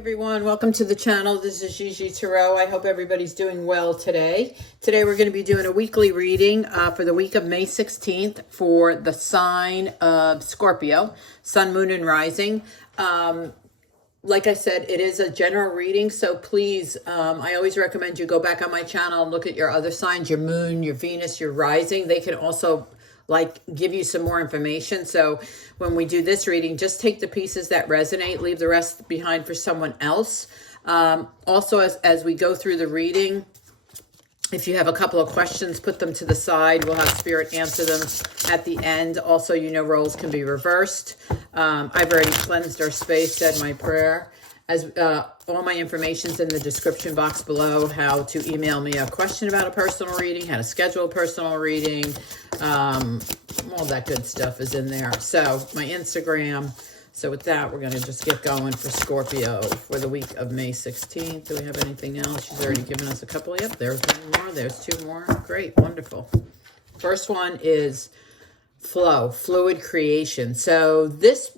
Everyone, welcome to the channel. This is GiGi Tarot. I hope everybody's doing well today. Today we're going to be doing a weekly reading for the week of May 16th for the sign of Scorpio, Sun, Moon, and Rising. Like I said, it is a general reading, so please, I always recommend you go back on my channel and look at your other signs, your moon, your Venus, your rising. They can also give you some more information. So when we do this reading, just take the pieces that resonate, leave the rest behind for someone else. Also, as we go through the reading, if you have a couple of questions, put them to the side. We'll have Spirit answer them at the end. Also, you know, roles can be reversed. I've already cleansed our space, said my prayer. As all my information's in the description box below, how to email me a question about a personal reading, how to schedule a personal reading, all that good stuff is in there. So my Instagram. So with that, we're going to just get going for Scorpio for the week of May 16th. Do we have anything else? She's already given us a couple. Yep, there's one more. There's two more. Great, wonderful. First one is flow, fluid creation. So this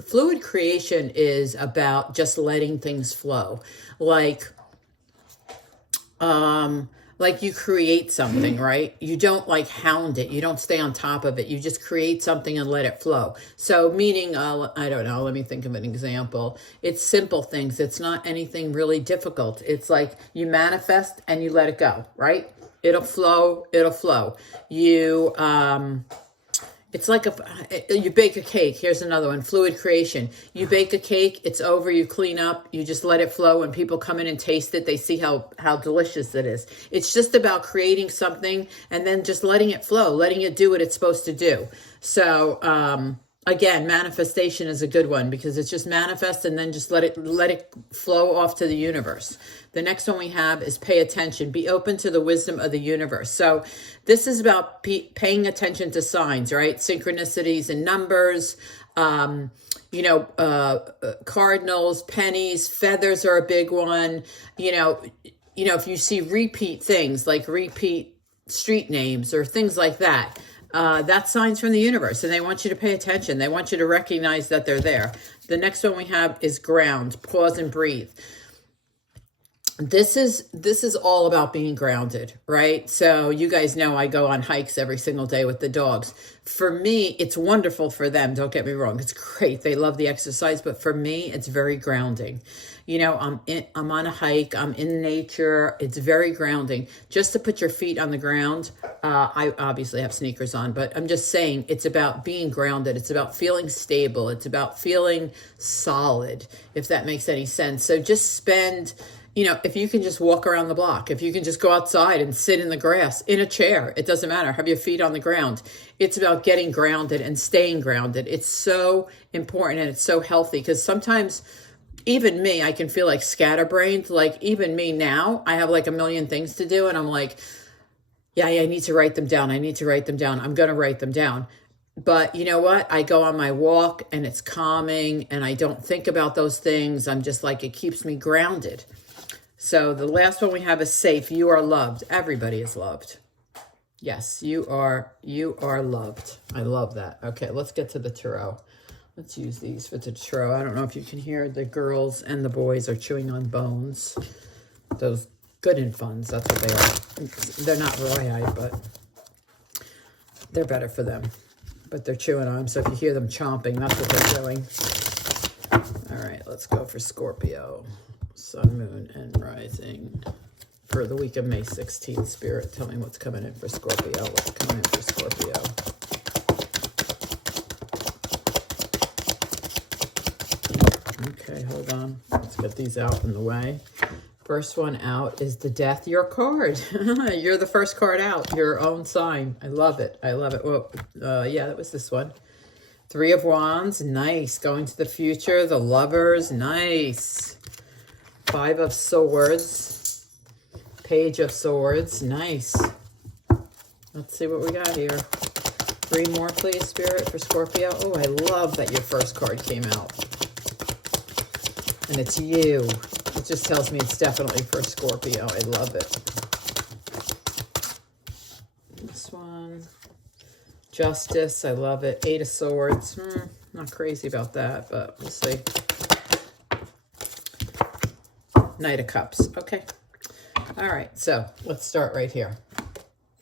fluid creation is about just letting things flow. Like you create something, right? You don't hound it. You don't stay on top of it. You just create something and let it flow. So meaning, I don't know, let me think of an example. It's simple things. It's not anything really difficult. It's like you manifest and you let it go, right? It'll flow. It'll flow. It's like you bake a cake. Here's another one, fluid creation. You bake a cake, it's over, you clean up, you just let it flow. When people come in and taste it, they see how delicious it is. It's just about creating something and then just letting it flow, letting it do what it's supposed to do. So, again, manifestation is a good one because it's just manifest and then just let it flow off to the universe. The next one we have is pay attention. Be open to the wisdom of the universe. So this is about paying attention to signs, right? Synchronicities and numbers, cardinals, pennies, feathers are a big one. If you see repeat things like repeat street names or things like that, that's signs from the universe, and they want you to pay attention. They want you to recognize that they're there. The next one we have is ground, pause and breathe. This is all about being grounded, right? So you guys know I go on hikes every single day with the dogs. For me, it's wonderful for them. Don't get me wrong. It's great. They love the exercise, but for me, it's very grounding. I'm on a hike. I'm in nature. It's very grounding. Just to put your feet on the ground. I obviously have sneakers on, but I'm just saying it's about being grounded. It's about feeling stable. It's about feeling solid, if that makes any sense. So just spend, if you can just walk around the block, if you can just go outside and sit in the grass, in a chair, it doesn't matter. Have your feet on the ground. It's about getting grounded and staying grounded. It's so important and it's so healthy because sometimes even me, I can feel like scatterbrained. Like even me now, I have like a million things to do and I'm like, yeah, I need to write them down. I need to write them down. I'm going to write them down. But you know what? I go on my walk and it's calming and I don't think about those things. I'm just like, it keeps me grounded. So the last one we have is safe. You are loved. Everybody is loved. Yes, you are loved. I love that. Okay, let's get to the tarot. Let's use these for the tarot. I don't know if you can hear the girls and the boys are chewing on bones. Those good and funs, that's what they are. They're not royite, but they're better for them. But they're chewing on them, so if you hear them chomping, that's what they're doing. All right, let's go for Scorpio. Sun, Moon, and Rising for the week of May 16th. Spirit, tell me what's coming in for Scorpio. What's coming in for Scorpio? Okay, hold on. Let's get these out in the way. First one out is the Death, your card. You're the first card out, your own sign. I love it. I love it. Well, yeah, that was this one. Three of Wands, nice. Going to the future, the Lovers, nice. Five of Swords, Page of Swords, nice. Let's see what we got here. Three more, please, Spirit, for Scorpio. Oh, I love that your first card came out. And it's you. It just tells me it's definitely for Scorpio. I love it. This one. Justice, I love it. Eight of Swords. Not crazy about that, but we'll see. Knight of Cups. Okay. All right. So let's start right here.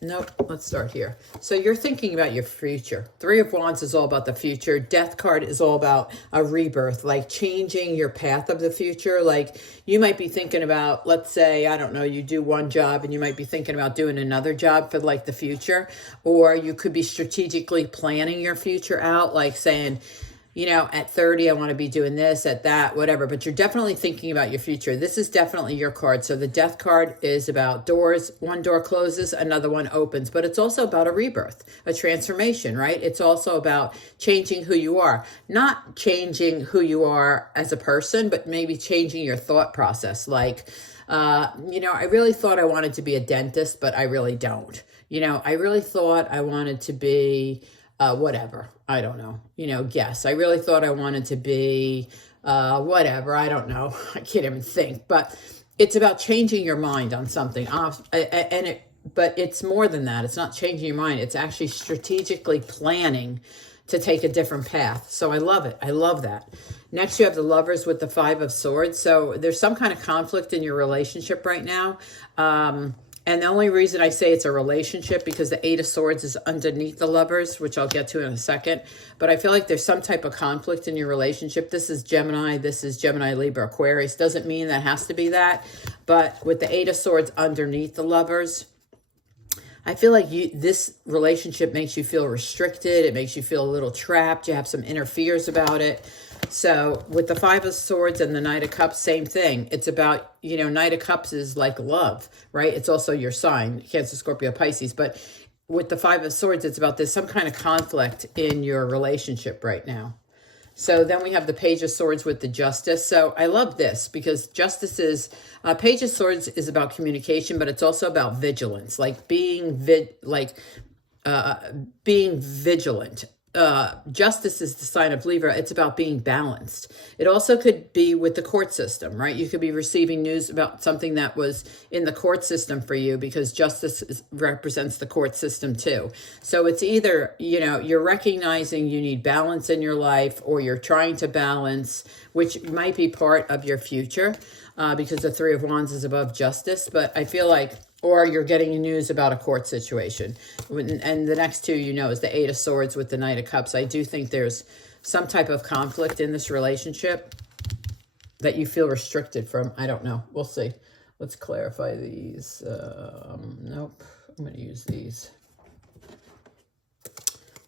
Nope, let's start here. So you're thinking about your future. Three of Wands is all about the future. Death card is all about a rebirth, like changing your path of the future. Like you might be thinking about, let's say, I don't know, you do one job and you might be thinking about doing another job for like the future. Or you could be strategically planning your future out, like saying, you know, at 30, I want to be doing this, at that, whatever. But you're definitely thinking about your future. This is definitely your card. So the Death card is about doors. One door closes, another one opens. But it's also about a rebirth, a transformation, right? It's also about changing who you are. Not changing who you are as a person, but maybe changing your thought process. Like, you know, I really thought I wanted to be a dentist, but I really don't. You know, I really thought I wanted to be... whatever, I don't know, you know, guess. I really thought I wanted to be, whatever, I don't know. I can't even think, but it's about changing your mind on something. But it's more than that. It's not changing your mind. It's actually strategically planning to take a different path. So I love it. I love that. Next, you have the Lovers with the Five of Swords. So there's some kind of conflict in your relationship right now. And the only reason I say it's a relationship because the Eight of Swords is underneath the Lovers, which I'll get to in a second. But I feel like there's some type of conflict in your relationship. This is Gemini, Libra, Aquarius. Doesn't mean that has to be that. But with the Eight of Swords underneath the Lovers, I feel like this relationship makes you feel restricted. It makes you feel a little trapped. You have some inner fears about it. So with the Five of Swords and the Knight of Cups, same thing. It's about, you know, Knight of Cups is like love, right? It's also your sign, Cancer, Scorpio, Pisces. But with the Five of Swords, it's about there's some kind of conflict in your relationship right now. So then we have the Page of Swords with the Justice. So I love this because Justice is, Page of Swords is about communication, but it's also about vigilance, like being vigilant. Justice is the sign of Libra. It's about being balanced. It also could be with the court system, right? You could be receiving news about something that was in the court system for you because justice represents the court system too. So it's either, you know, you're recognizing you need balance in your life or you're trying to balance, which might be part of your future because the Three of Wands is above Justice. But I feel like, or you're getting news about a court situation. And the next two, you know, is the Eight of Swords with the Knight of Cups. I do think there's some type of conflict in this relationship that you feel restricted from. I don't know. We'll see. Let's clarify these. Nope. I'm going to use these.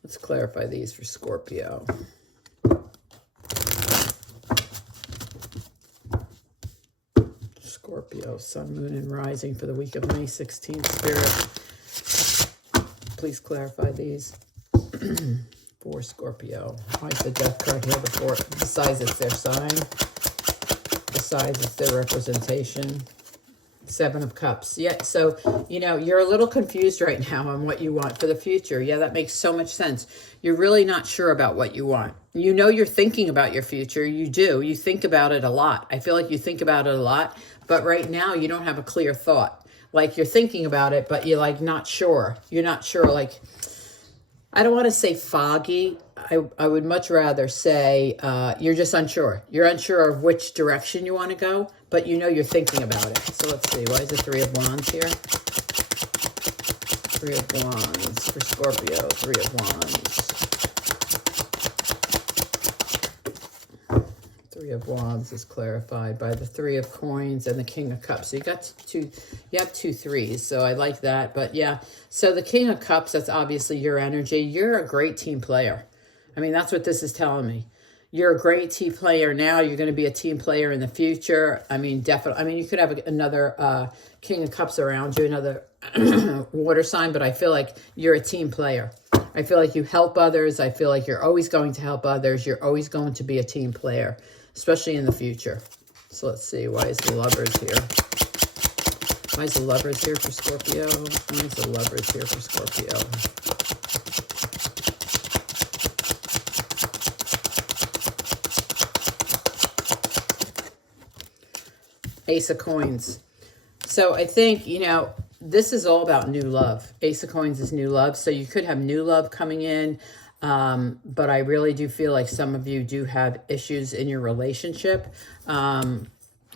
Let's clarify these for Scorpio. Scorpio, Sun, Moon, and Rising for the week of May 16th, Spirit. Please clarify these for Scorpio. Why is the Death card here before? Besides it's their sign. Besides it's their representation. Seven of Cups. Yeah, so, you know, you're a little confused right now on what you want for the future. Yeah, that makes so much sense. You're really not sure about what you want. You know you're thinking about your future. You do. You think about it a lot. I feel like you think about it a lot. But right now, you don't have a clear thought. Like, you're thinking about it, but you're, like, not sure. You're not sure, like, I don't want to say foggy. I would much rather say you're just unsure. You're unsure of which direction you want to go, but you know you're thinking about it. So let's see. Why is the Three of Wands here? Three of Wands for Scorpio. Three of Wands. Three of Wands is clarified by the Three of Coins and the King of Cups. So you have two threes, so I like that. But yeah, so the King of Cups, that's obviously your energy. You're a great team player. I mean, that's what this is telling me. You're a great team player now. You're going to be a team player in the future. I mean, definitely. I mean, you could have another King of Cups around you, another water sign, but I feel like you're a team player. I feel like you help others. I feel like you're always going to help others. You're always going to be a team player, especially in the future. So let's see. Why is the Lovers here? Why is the Lovers here for Scorpio? Why is the Lovers here for Scorpio? Ace of Coins. So I think, you know, this is all about new love. Ace of Coins is new love. So you could have new love coming in. But I really do feel like some of you do have issues in your relationship.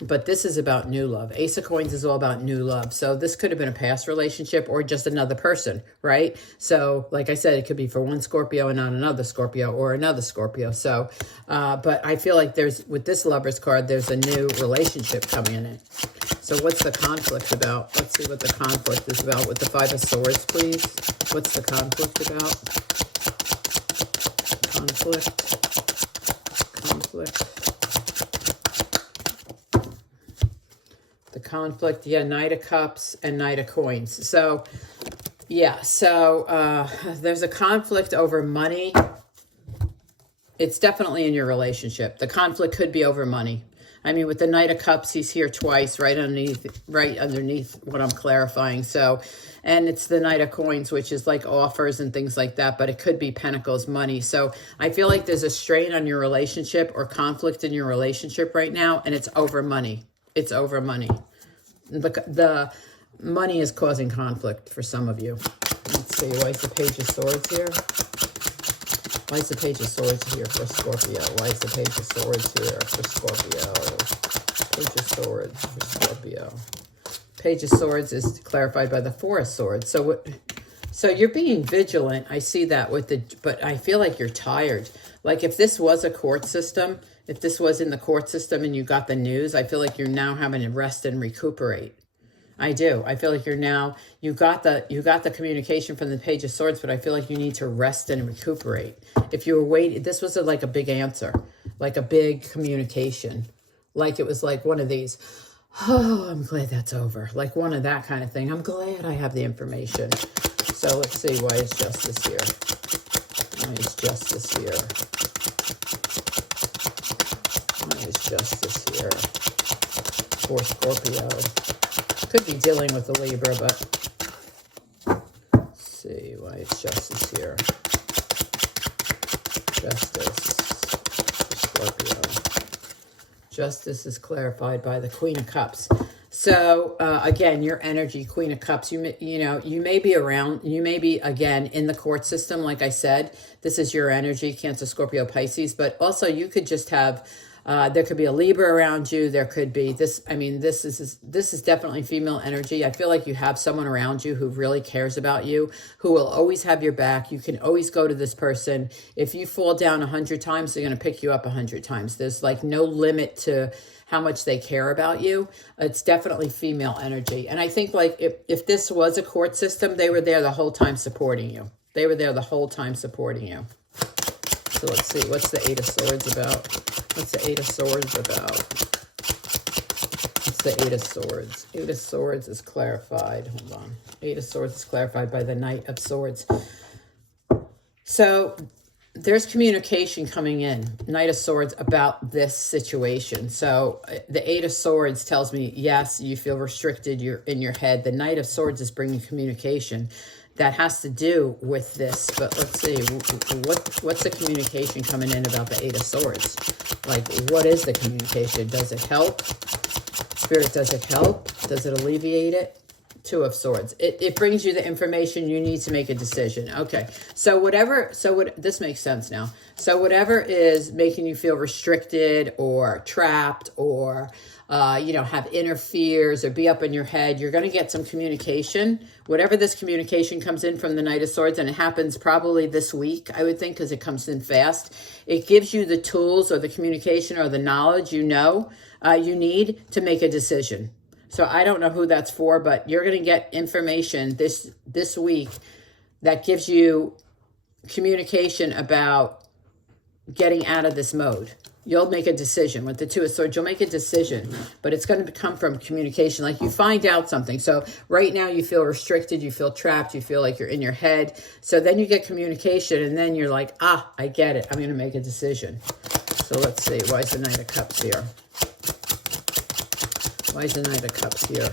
But this is about new love. Ace of Coins is all about new love. So this could have been a past relationship or just another person, right? So like I said, it could be for one Scorpio and not another Scorpio or another Scorpio. So, but I feel like with this Lover's card, there's a new relationship coming in it. So what's the conflict about? Let's see what the conflict is about with the Five of Swords, please. What's the conflict about? Conflict. The conflict, yeah, Knight of Cups and Knight of Coins. So, yeah, so there's a conflict over money. It's definitely in your relationship. The conflict could be over money. I mean, with the Knight of Cups, he's here twice, right underneath what I'm clarifying. So, and it's the Knight of Coins, which is like offers and things like that, but it could be Pentacles, money. So I feel like there's a strain on your relationship or conflict in your relationship right now, and it's over money. It's over money. The money is causing conflict for some of you. Let's see, why is the Page of Swords here? Why is the Page of Swords here for Scorpio? Why is the Page of Swords here for Scorpio? Page of Swords for Scorpio. Page of Swords is clarified by the Four of Swords. So you're being vigilant. I see that but I feel like you're tired. Like if this was a court system, if this was in the court system and you got the news, I feel like you're now having to rest and recuperate. I do. I feel like you got the communication from the Page of Swords, but I feel like you need to rest and recuperate. If you were waiting, this was like a big answer, like a big communication. Like it was like one of these, oh, I'm glad that's over. Like one of that kind of thing. I'm glad I have the information. So let's see, why is justice here? Why is justice here? Why is justice here for Scorpio? Could be dealing with the Libra, but let's see, why is justice here? Justice for Scorpio. Justice is clarified by the Queen of Cups. So again, your energy, Queen of Cups, you may be around, you may be again in the court system. Like I said, this is your energy, Cancer, Scorpio, Pisces, but also you could just have, there could be a Libra around you. There could be this. I mean, this is definitely female energy. I feel like you have someone around you who really cares about you, who will always have your back. You can always go to this person. If you fall down 100 times, they're going to pick you up 100 times. There's like no limit to how much they care about you. It's definitely female energy. And I think like if this was a court system, they were there the whole time supporting you. They were there the whole time supporting you. So let's see, what's the Eight of Swords about? What's the Eight of Swords about? What's the Eight of Swords? Eight of Swords is clarified. Hold on. Eight of Swords is clarified by the Knight of Swords. So there's communication coming in, Knight of Swords, about this situation. So the Eight of Swords tells me, yes, you feel restricted, you're in your head. The Knight of Swords is bringing communication that has to do with this. But let's see, what's the communication coming in about the Eight of Swords? Like, what is the communication? Does it help? Spirit, does it help? Does it alleviate it? Two of Swords. It brings you the information you need to make a decision. Okay, this makes sense now. So whatever is making you feel restricted or trapped or have inner fears or be up in your head, you're going to get some communication. Whatever this communication comes in from the Knight of Swords, and it happens probably this week, I would think, because it comes in fast. It gives you the tools or the communication or the knowledge you need to make a decision. So I don't know who that's for, but you're going to get information this week that gives you communication about getting out of this mode. You'll make a decision. With the Two of Swords, you'll make a decision, but it's going to come from communication. Like you find out something. So right now you feel restricted, you feel trapped, you feel like you're in your head. So then you get communication and then you're like, I get it. I'm going to make a decision. So let's see. Why is the Knight of Cups here? Why is the Knight of Cups here?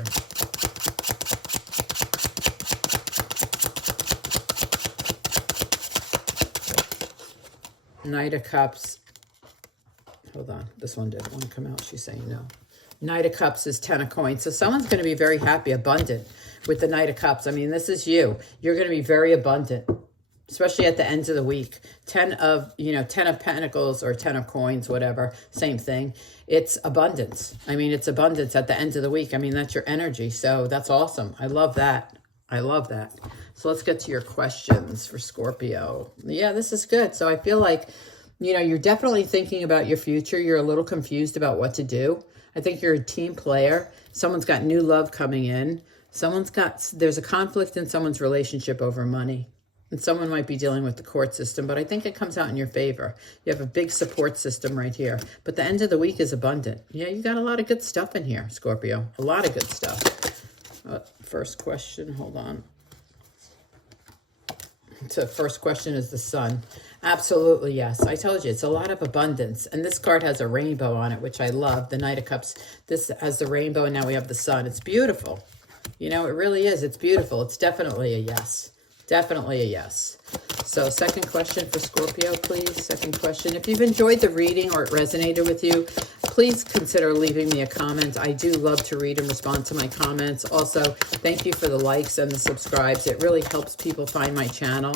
Knight of Cups. Hold on. This one didn't want to come out. She's saying no. Knight of Cups is 10 of Coins. So someone's going to be very happy, abundant with the Knight of Cups. I mean, this is you. You're going to be very abundant. especially at the end of the week. 10 of, 10 of Pentacles or 10 of Coins, whatever, same thing. It's abundance. I mean, it's abundance at the end of the week. I mean, that's your energy. So that's awesome. I love that. I love that. So let's get to your questions for Scorpio. Yeah, this is good. So I feel like, you're definitely thinking about your future. You're a little confused about what to do. I think you're a team player. Someone's got new love coming in. There's a conflict in someone's relationship over money. And someone might be dealing with the court system, but I think it comes out in your favor. You have a big support system right here. But the end of the week is abundant. Yeah, you got a lot of good stuff in here, Scorpio. A lot of good stuff. First question, hold on. So first question is the sun. Absolutely, yes. I told you, it's a lot of abundance. And this card has a rainbow on it, which I love. The Knight of Cups, this has the rainbow, and now we have the sun. It's beautiful. It really is. It's beautiful. It's definitely a yes. Definitely a yes. So second question for Scorpio, please. Second question. If you've enjoyed the reading or it resonated with you, please consider leaving me a comment. I do love to read and respond to my comments. Also, thank you for the likes and the subscribes. It really helps people find my channel.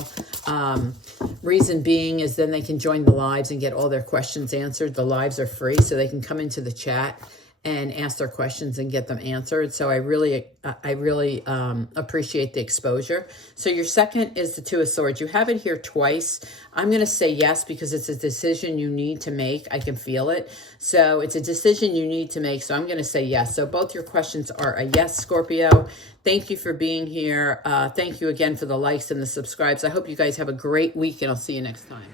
Reason being is then they can join the lives and get all their questions answered. The lives are free, so they can come into the chat and ask their questions and get them answered. So I really appreciate the exposure. So your second is the Two of Swords. You have it here twice. I'm going to say yes because it's a decision you need to make. I can feel it. So it's a decision you need to make. So I'm going to say yes. So both your questions are a yes, Scorpio. Thank you for being here. Thank you again for the likes and the subscribes. I hope you guys have a great week, and I'll see you next time.